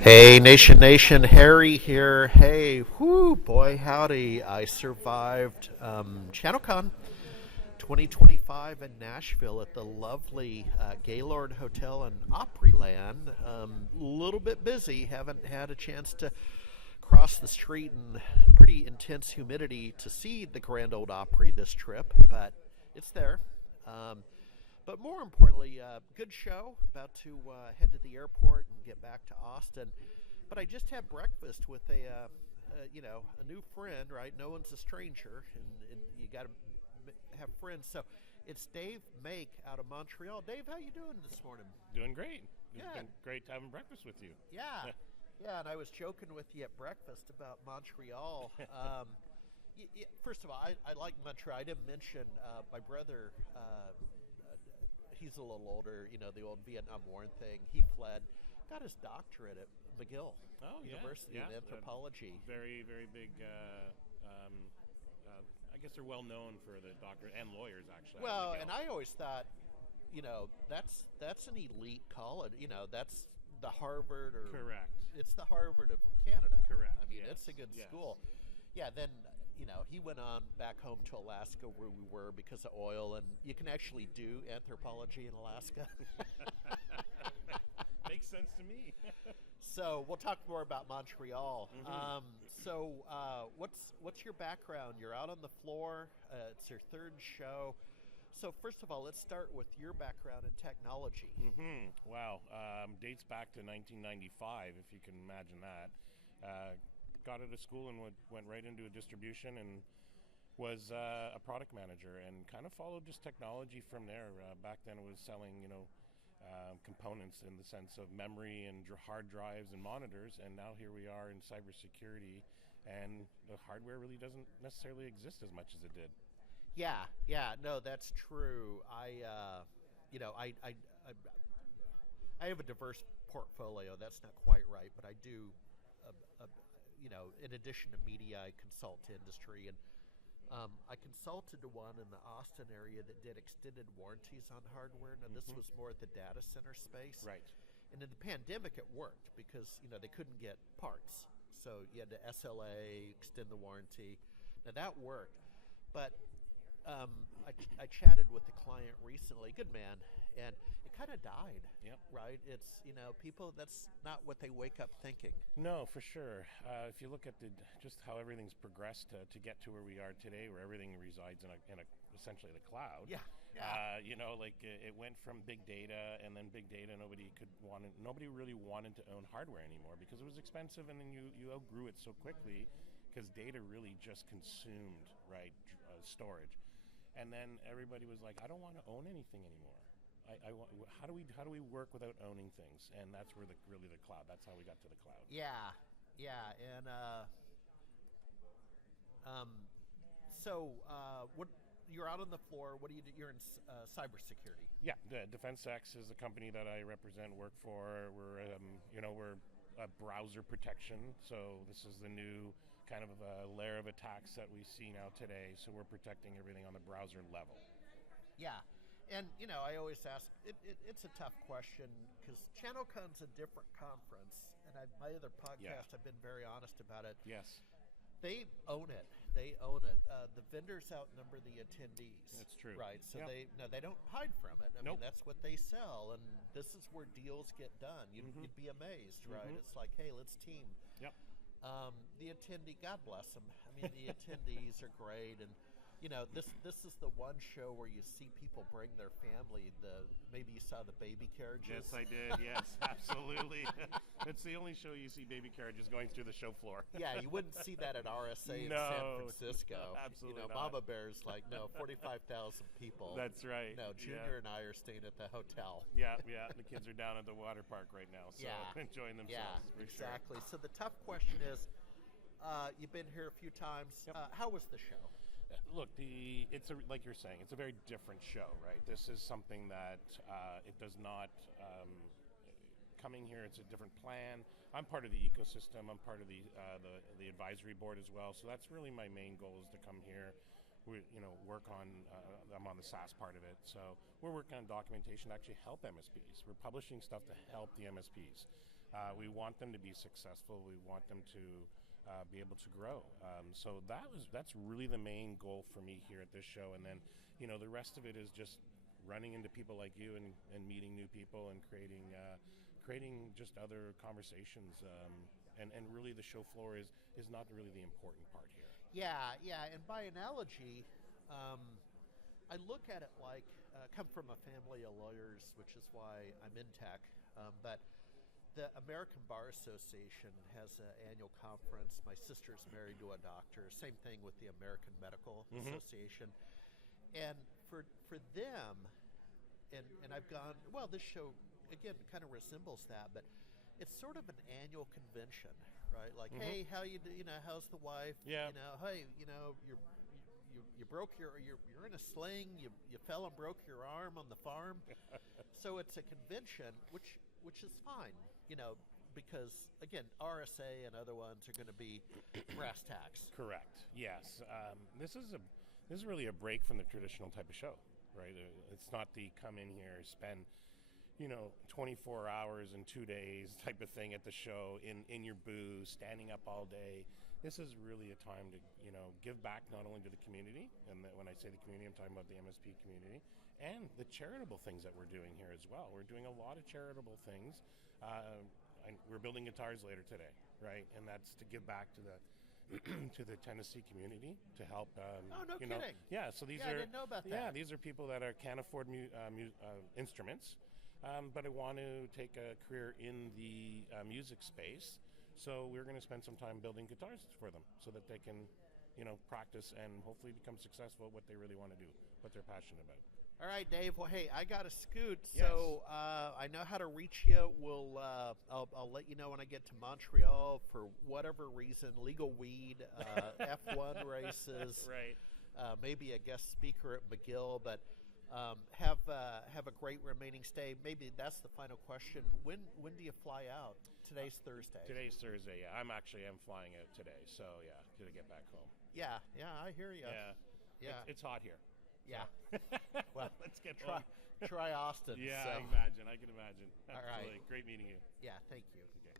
Hey, Nation, Harry here. Hey, whoo, boy, howdy. I survived ChannelCon 2025 in Nashville at the lovely Gaylord Hotel in Opryland. A little bit busy, haven't had a chance to cross the street in pretty intense humidity to see the Grand Old Opry this trip, but it's there. Um, but more importantly, good show. About to head to the airport and get back to Austin. But I just had breakfast with a new friend. Right, no one's a stranger, and you got to have friends. So it's Dave Maik out of Montreal. Dave, how you doing this morning? Doing great. It's Yeah. been great having breakfast with you. Yeah, yeah. And I was joking with you at breakfast about Montreal. First of all, I like Montreal. I didn't mention my brother. He's a little older, the old Vietnam War thing. He fled, got his doctorate at McGill University in anthropology. Very, very big. I guess they're well known for the doctorate and lawyers, actually. Well, and I always thought, that's an elite college. That's the Harvard or correct. It's the Harvard of Canada. Correct. I mean, yes. it's a good yes. school. Yeah. Then he went on back home to Alaska where we were because of oil, and you can actually do anthropology in Alaska. Makes sense to me. So we'll talk more about Montreal. Mm-hmm. What's your background? You're out on the floor. It's your third show. So first of all, let's start with your background in technology. Mm-hmm. Wow. Dates back to 1995, if you can imagine that. Got out of school and went right into a distribution and was a product manager and kind of followed just technology from there. Back then it was selling, components in the sense of memory and hard drives and monitors, and now here we are in cybersecurity, and the hardware really doesn't necessarily exist as much as it did. Yeah, no, that's true. I have a diverse portfolio. That's not quite right, but I do, in addition to media, I consult to industry, and I consulted to one in the Austin area that did extended warranties on hardware. Now, this was more at the data center space. Right. And in the pandemic, it worked because, they couldn't get parts. So you had to SLA, extend the warranty. Now, that worked. But I chatted with the client recently, good man, and it kind of died. Yep. Right? It's, people, that's not what they wake up thinking. No, for sure. If you look at just how everything's progressed to get to where we are today, where everything resides in essentially the cloud. Yeah. It went from big data, and then big data, nobody really wanted to own hardware anymore because it was expensive, and then you outgrew it so quickly because data really just consumed, right, storage. And then everybody was like, I don't want to own anything anymore. How do we work without owning things? And that's where really the cloud. That's how we got to the cloud. Yeah, and what? You're out on the floor. What do you do? You're in cybersecurity. Yeah, DefensX is the company that I represent, work for. We're we're a browser protection. So this is the new kind of layer of attacks that we see now today. So we're protecting everything on the browser level. Yeah. And, I always ask, it's a tough question because ChannelCon's a different conference. And my other podcast, I've been very honest about it. Yes. They own it. The vendors outnumber the attendees. That's true. Right. So they don't hide from it. I mean, that's what they sell. And this is where deals get done. You'd be amazed, right? It's like, hey, let's team. Yep. The attendee, God bless them. I mean, the attendees are great, and this is the one show where you see people bring their family. Maybe you saw the baby carriages. Yes, I did. Yes, absolutely. It's the only show you see baby carriages going through the show floor. Yeah, you wouldn't see that at RSA in San Francisco. Absolutely not. Mama Bear's like, no, 45,000 people. That's right. No, Junior and I are staying at the hotel. Yeah. The kids are down at the water park right now, so enjoying themselves. Yeah, exactly. Sure. So the tough question is, you've been here a few times. Yep. How was the show? Look, like you're saying, it's a very different show, right? This is something that it does not. Coming here, it's a different plan. I'm part of the ecosystem. I'm part of the advisory board as well. So that's really my main goal, is to come here. We work on. I'm on the SaaS part of it, so we're working on documentation to actually help MSPs. We're publishing stuff to help the MSPs. We want them to be successful. We want them to be able to grow. So that's really the main goal for me here at this show. And then, the rest of it is just running into people like you and meeting new people and creating just other conversations. And really the show floor is not really the important part here. Yeah. And by analogy, I look at it like, come from a family of lawyers, which is why I'm in tech, but the American Bar Association has an annual conference. My sister's married to a doctor. Same thing with the American Medical Association. And for them, and I've gone, well, this show, again, kind of resembles that, but it's sort of an annual convention, right? Like, hey, how you how's the wife? Yeah. Hey, you broke you're in a sling. You fell and broke your arm on the farm. So it's a convention, which is fine, because again, RSA and other ones are going to be brass tacks. Correct. Yes. This is really a break from the traditional type of show, right? It's not the come in here, spend 24 hours and 2 days type of thing at the show in your booth, standing up all day. This is really a time to give back not only to the community, and when I say the community, I'm talking about the MSP community, and the charitable things that we're doing here as well. We're doing a lot of charitable things. We're building guitars later today, right? And that's to give back to the to the Tennessee community to help. Kidding. Yeah, so these I are. didn't know about that. Yeah, these are people that can't afford instruments, but I want to take a career in the music space. So we're going to spend some time building guitars for them so that they can, practice and hopefully become successful at what they really want to do, what they're passionate about. All right, Dave. Well, hey, I got to scoot, Yes. so I know how to reach you. I'll let you know when I get to Montreal for whatever reason, legal weed, F1 races, Right. Maybe a guest speaker at McGill, but have a great remaining stay. Maybe that's the final question. When do you fly out? Today's Thursday. Today's Thursday. Yeah, I'm flying out today. So yeah, to get back home. Yeah, I hear you. Yeah. It's hot here. Yeah. So. Well, let's get try Austin. Yeah, so. I can imagine. All Absolutely. right. Great meeting you. Yeah, thank you. Okay.